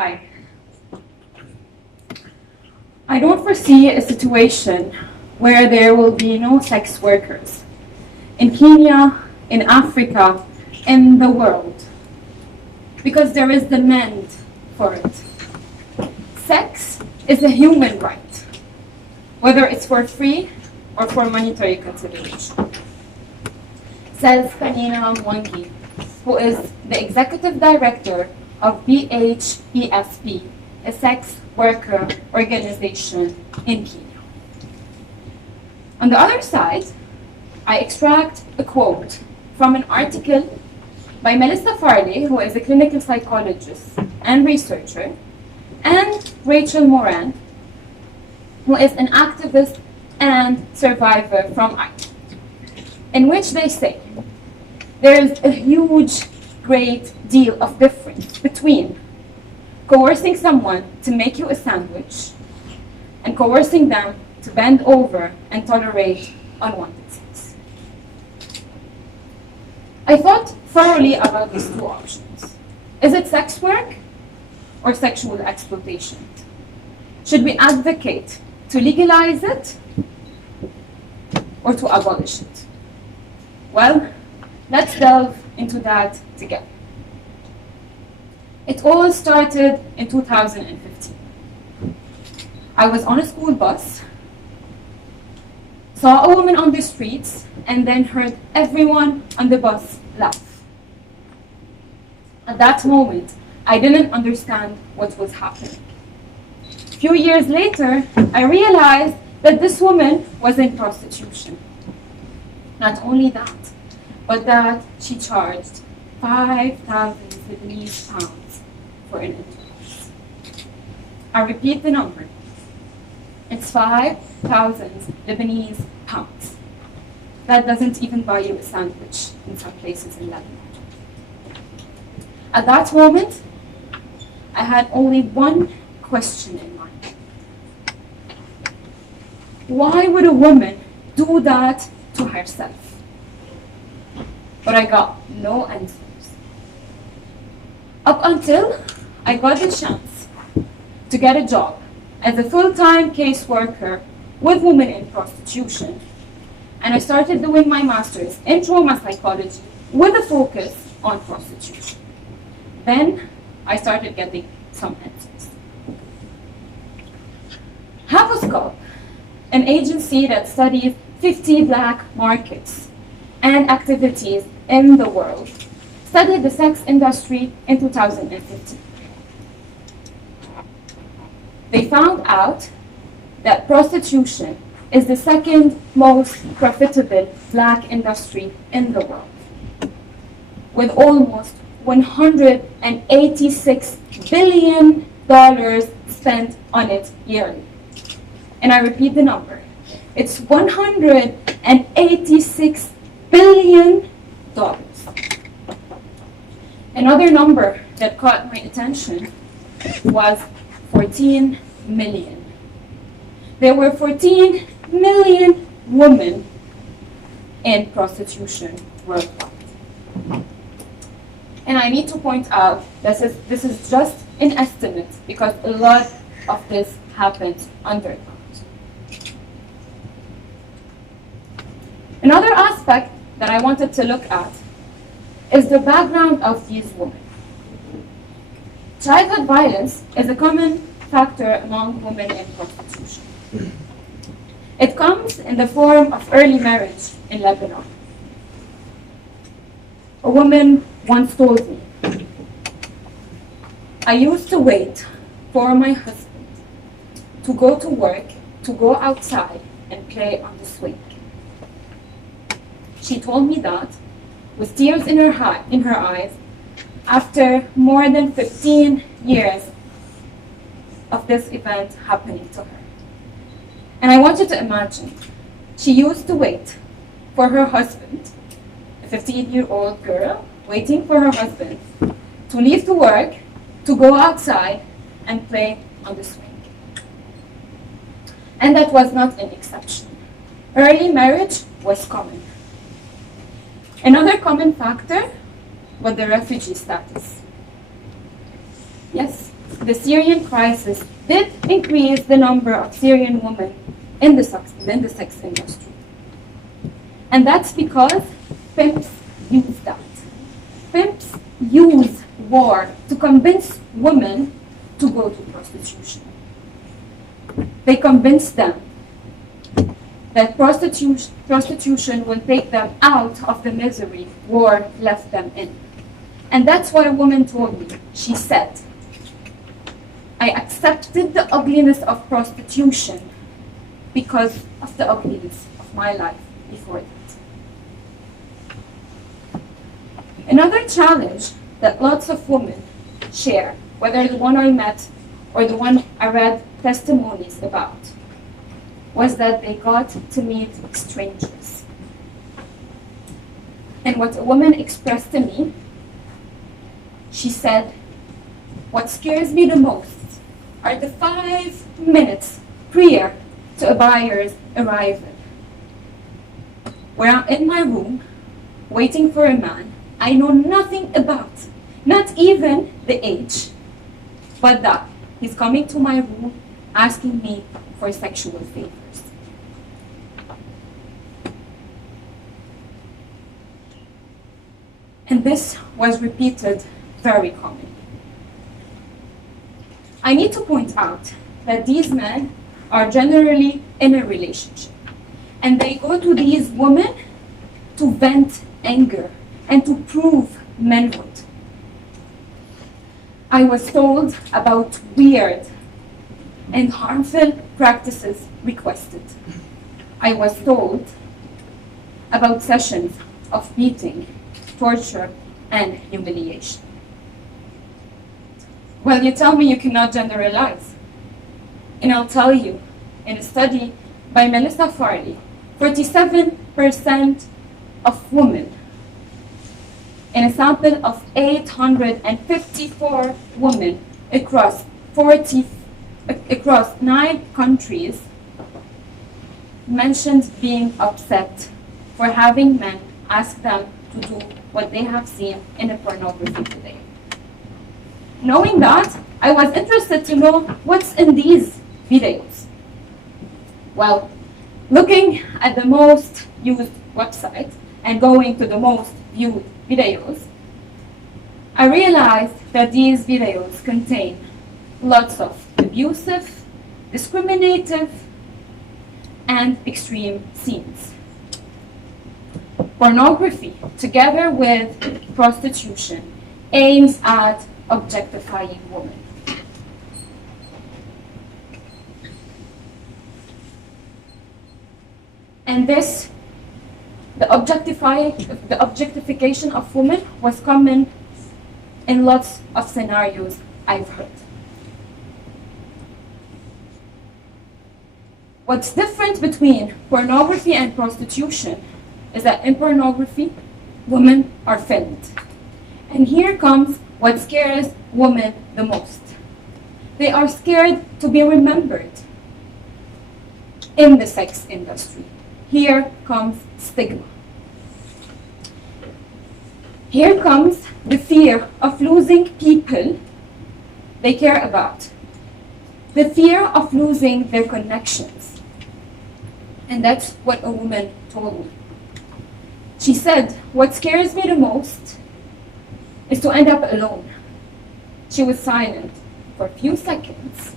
Hi. I don't foresee a situation where there will be no sex workers in Kenya, in Africa, in the world, because there is demand for it. Sex is a human right, whether it's for free or for monetary consideration. Says Penina Mwangi, who is the executive director of BHESP, a sex worker organization in Kenya. On the other side, I extract a quote from an article by Melissa Farley, who is a clinical psychologist and researcher, and Rachel Moran, who is an activist and survivor from Ireland, in which they say there is a huge, great deal of difference between coercing someone to make you a sandwich and coercing them to bend over and tolerate unwanted sex. I thought thoroughly about these two options. Is it sex work or sexual exploitation? Should we advocate to legalize it or to abolish it? Well, let's delve into that together. It all started in 2015. I was on a school bus, saw a woman on the streets, and then heard everyone on the bus laugh. At that moment, I didn't understand what was happening. A few years later, I realized that this woman was in prostitution. Not only that, but that she charged 5,000 Lebanese pounds for an intercourse. I repeat the number. It's 5,000 Lebanese pounds. That doesn't even buy you a sandwich in some places in Lebanon. At that moment, I had only one question in mind. Why would a woman do that to herself? But I got no answers. Up until I got the chance to get a job as a full-time caseworker with women in prostitution, and I started doing my master's in trauma psychology with a focus on prostitution. Then I started getting some answers. Haposcope, an agency that studies 50 black markets and activities in the world, studied the sex industry in 2015. They found out that prostitution is the second most profitable black industry in the world, with almost $186 billion spent on it yearly. And I repeat the number. It's $186 billion. Another number that caught my attention was 14 million. There were 14 million women in prostitution worldwide. And I need to point out this is just an estimate because a lot of this happens underground. Another aspect that I wanted to look at is the background of these women. Childhood violence is a common factor among women in prostitution. It comes in the form of early marriage in Lebanon. A woman once told me, I used to wait for my husband to go to work, to go outside and play on the swing. She told me that with tears in her eyes after more than 15 years of this event happening to her. And I want you to imagine, she used to wait for her husband, a 15-year-old girl, waiting for her husband to leave to work, to go outside and play on the swing. And that was not an exception. Early marriage was common. Another common factor was the refugee status. Yes? the Syrian crisis did increase the number of Syrian women in the sex industry. And that's because pimps use that. Pimps use war to convince women to go to prostitution. They convince them that prostitution will take them out of the misery war left them in. And that's what a woman told me. She said, I accepted the ugliness of prostitution because of the ugliness of my life before that. Another challenge that lots of women share, whether the one I met or the one I read testimonies about, was that they got to meet strangers. And what a woman expressed to me, she said, what scares me the most are the 5 minutes prior to a buyer's arrival, where I'm in my room waiting for a man I know nothing about, not even the age, but that he's coming to my room asking me for sexual favors. And this was repeated very commonly. I need to point out that these men are generally in a relationship, and they go to these women to vent anger and to prove manhood. I was told about weird and harmful practices requested. I was told about sessions of beating, torture, and humiliation. Well, you tell me you cannot generalize. And I'll tell you, in a study by Melissa Farley, 47% of women in a sample of 854 women across 9 countries mentioned being upset for having men ask them to do what they have seen in a pornography today. Knowing that, I was interested to know what's in these videos. Well, looking at the most used website and going to the most viewed videos, I realized that these videos contain lots of abusive, discriminative, and extreme scenes. Pornography, together with prostitution, aims at objectifying women. And this, the objectification of women was common in lots of scenarios I've heard. What's different between pornography and prostitution is that in pornography, women are filmed. And here comes what scares women the most. They are scared to be remembered in the sex industry. Here comes stigma. Here comes the fear of losing people they care about. The fear of losing their connections. And that's what a woman told me. She said, what scares me the most is to end up alone. She was silent for a few seconds,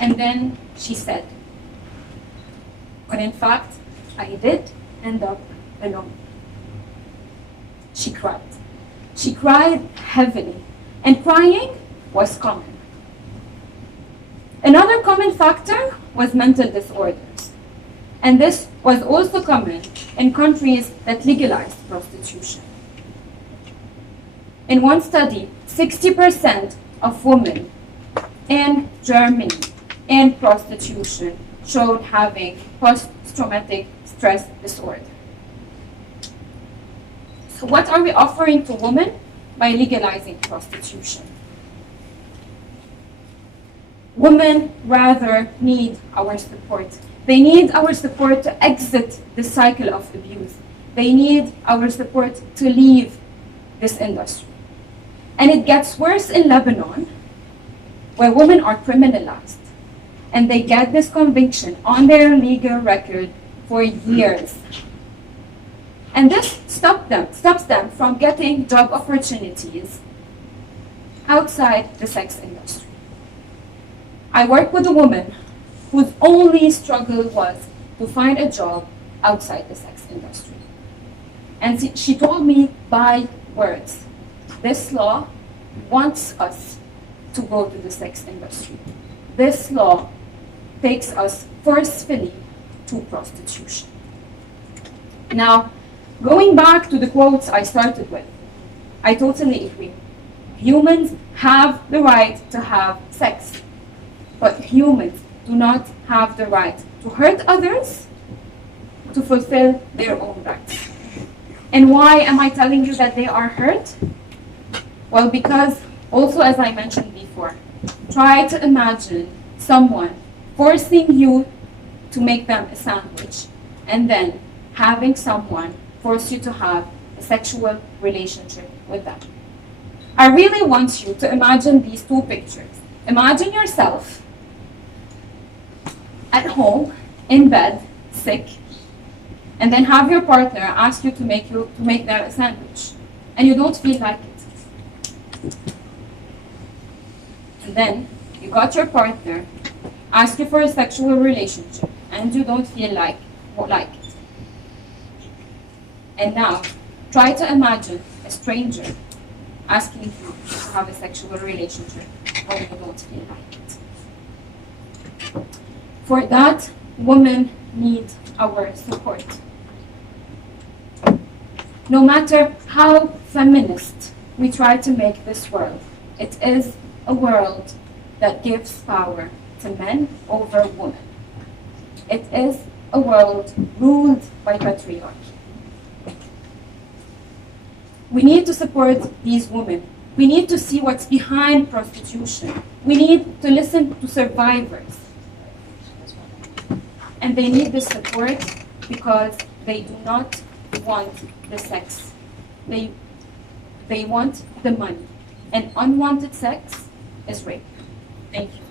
and then she said, but in fact, I did end up alone. She cried. She cried heavily, and crying was common. Another common factor was mental disorders, and this was also common in countries that legalized prostitution. In one study, 60% of women in Germany in prostitution showed having post-traumatic stress disorder. So what are we offering to women by legalizing prostitution? Women rather need our support. They need our support to exit the cycle of abuse. They need our support to leave this industry. And it gets worse in Lebanon where women are criminalized. And they get this conviction on their legal record for years. And this stops them from getting job opportunities outside the sex industry. I work with a woman whose only struggle was to find a job outside the sex industry. And she told me by words, this law wants us to go to the sex industry. This law takes us forcefully to prostitution. Now, going back to the quotes I started with, I totally agree. Humans have the right to have sex, but humans do not have the right to hurt others to fulfill their own rights. And why am I telling you that they are hurt? Well, because also, as I mentioned before, try to imagine someone forcing you to make them a sandwich and then having someone force you to have a sexual relationship with them. I really want you to imagine these two pictures. Imagine yourself at home, in bed, sick, and then have your partner ask you to make them a sandwich, and you don't feel like it. And then you got your partner ask you for a sexual relationship, and you don't feel like it. And now, try to imagine a stranger asking you to have a sexual relationship when you don't feel like it. For that, women need our support. No matter how feminist we try to make this world, it is a world that gives power to men over women. It is a world ruled by patriarchy. We need to support these women. We need to see what's behind prostitution. We need to listen to survivors. And they need the support because they do not want the sex. They want the money. And unwanted sex is rape. Thank you.